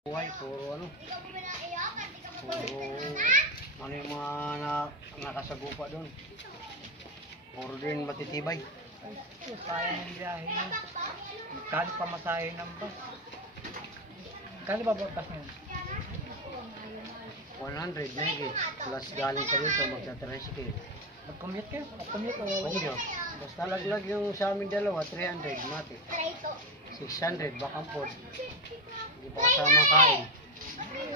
Buhay, puro ano. Puro ano yung mga nakasagupa doon. Puro din matitibay. Ay, sayang ang biyahe niya. Magkano pa masahe ng bus? Magkano ba bus niya? 100 na higit. Plus galing pa dito, magta-tricycle. Mag-commute kayo? Mag-commute o? Oo. Basta laglag yung sa amin dalawa, 300, mati. 600, bakampod. Hindi pa kasama kain.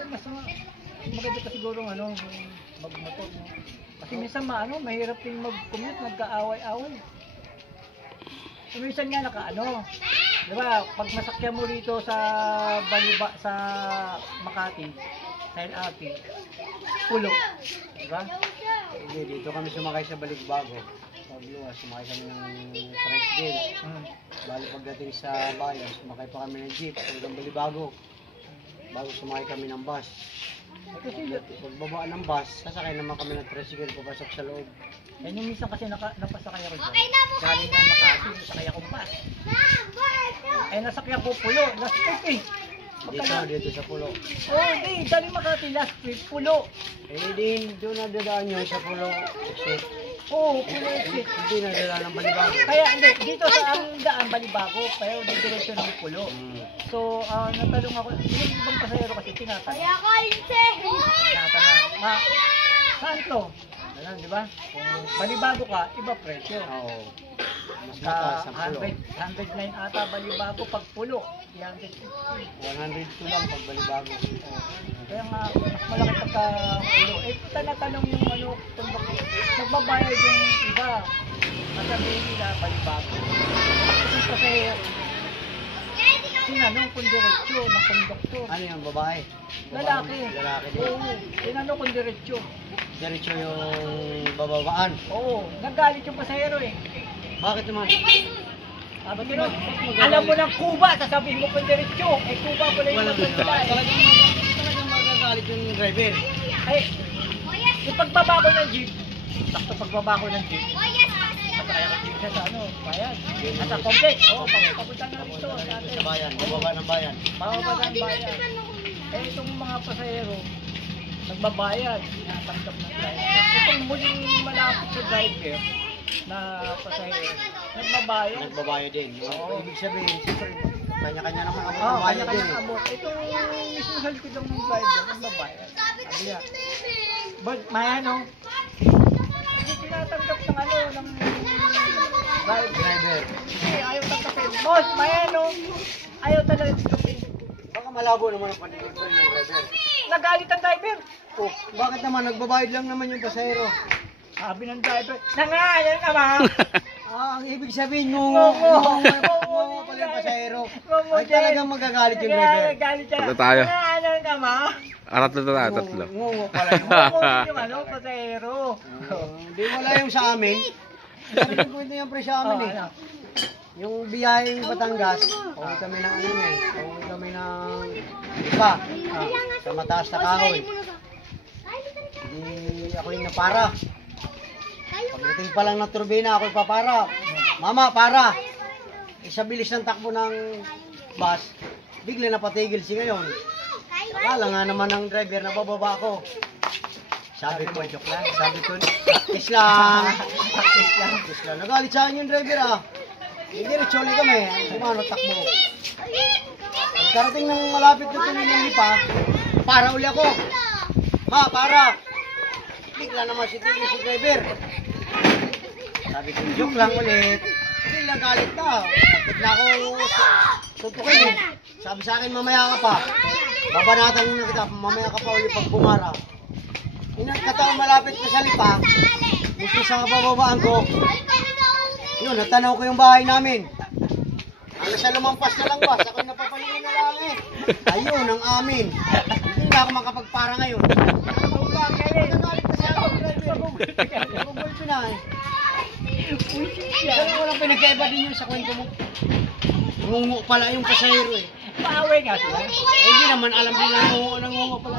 Mas maganda pa siguro ano, mag-motor. No? Kasi minsan mahirap din mag-commute, nagka-away-away. So, minsan nga di ba, pag masakyan mo rito sa Baliba, sa Makati, sa LRT, pulo, di ba? Hindi, dito kami sumakay sa Balikbago. Pagluwas, sumakay kami ng tricycle. Bali pagdating sa bayan, sumakay pa kami ng jeep hanggang Balibago. Bago sumakay kami ng bus. Kasi Pagbaba ng bus, sasakay naman kami ng tricycle papasok sa loob. yan yung minsan kasi napasakay ako dyan. Galing ng Makati, nasakay akong bus. Eh nasakyan ko pulo, last trip eh. Dito sa pulo. Oh, hindi, galing Makati, last trip, pulo. Eh din, doon na dadaan nyo sa pulo. Exit. Oo, pulo exit. Hindi na dadaan ng Balibago. Kaya hindi, dito sa ang daan Balibago, pero di direksyon ng pulo. So, natanong ako, yung ibang pasahero kasi tinatanong, saan to? Alam, di ba? Kung Balibago ka, iba presyo. Oo. Mas Sa mataas ang pulo. 109 ata Balibago pag pulo, 150. 102 lang pag Balibago. Kaya nga, mas malaki pagka pulo. Eh, tanatanong yung kung magbabayad yung iba. Masabihin nila Balibago. Kasi pasahero, tinanong kung diretsyo ng konduktor. Ano yung babae? Lalaki. Lalaki din. Oo, tinanong kung diretsyo. Diretso yung bababaan. Oo, nagalit yung pasahero eh. Bakit naman? Sabi ko, alam mo ng Cuba, sasabihin mo kung diretsyo. Eh, Cuba pala yung maganda eh. Talagang magagalit yung driver. Ay, yung pagbaba ko ng jeep, sakto pagbaba ko ng jeep, kaya ka jeep siya sa bayan. Nasa complex, papunta na rito. Sa bayan, bababa ng bayan. Bababa ng bayan. Eh, itong mga pasahero, nagbabayad, natanggap ng driver. Itong muling malapit sa driver na pasahero, nagbabayad. Nagbabayad din. Oo. Ibig sabihin, kanya-kanya naman ang Oo, bayad din. kanya-kanya abot. Itong mismo sa likod ng driver, nagbabayad. Sabi niya, but mayano, hindi tinatanggap ng ng driver. Hindi, ayaw tanggapin. Boss, mayano, ayaw talaga tanggapin. Baka malabo naman ang panigid ng driver. Nagalit ang driver. Oh, bakit naman nagbabayad lang naman yung pasahero? Sabi ng driver, nangayan ka ba? Ang ibig sabihin ngungo pala yung pasahero. Ay talagang magagalit yung driver. Nagalit siya. Ito tayo. Nangayan ka ba? Tatlo. Ngungo pala yung Ngungo yung pasahero. Hindi wala yung sa amin. Ano yung kwento yung pre sa amin eh. Yung biyaheng Batangas, uwi kami ng uwi kami ng iba. Sa mataas na kahoy. Hindi ako yung napara. Pagdating pa lang ng turbina, ako papara. Mama, para! Isa bilis ng takbo ng bus, bigla na patigil si ngayon. Akala nga naman ng driver na bababa ako. Sabi ko, joke lang. Sabi ko, practice lang. Practice lang. Nagalit sa akin yung driver ah. Hindi diretso ulit kami. Sumano takbo. Pagkarating ng malapit na tuloy pa, para uli ako. Ma, para! Bigla naman si driver. Sabi ko, joke lang ulit. Bigla galit na. Bigla ako tutukin eh. Sabi sa akin, mamaya ka pa. Babanatan na kita, mamaya ka pa ulit pag bumara. Inagkataon malapit ko sa lipa. Gusto sa bababaan ko. Yun, natanaw ko yung bahay namin. Ano sa lumampas na lang ba? Ako'y napapaningin na lang eh. Ayun, ang amin. Hindi na ako makapagpara ngayon. Nagalit na siya ako. Nagugol ko na eh. Kaya walang pinagkaiba din yun sa kwento mo. Ngungo pala yung pasahero eh. Paaway nga sila. Eh, hindi naman alam din na ngungo pala.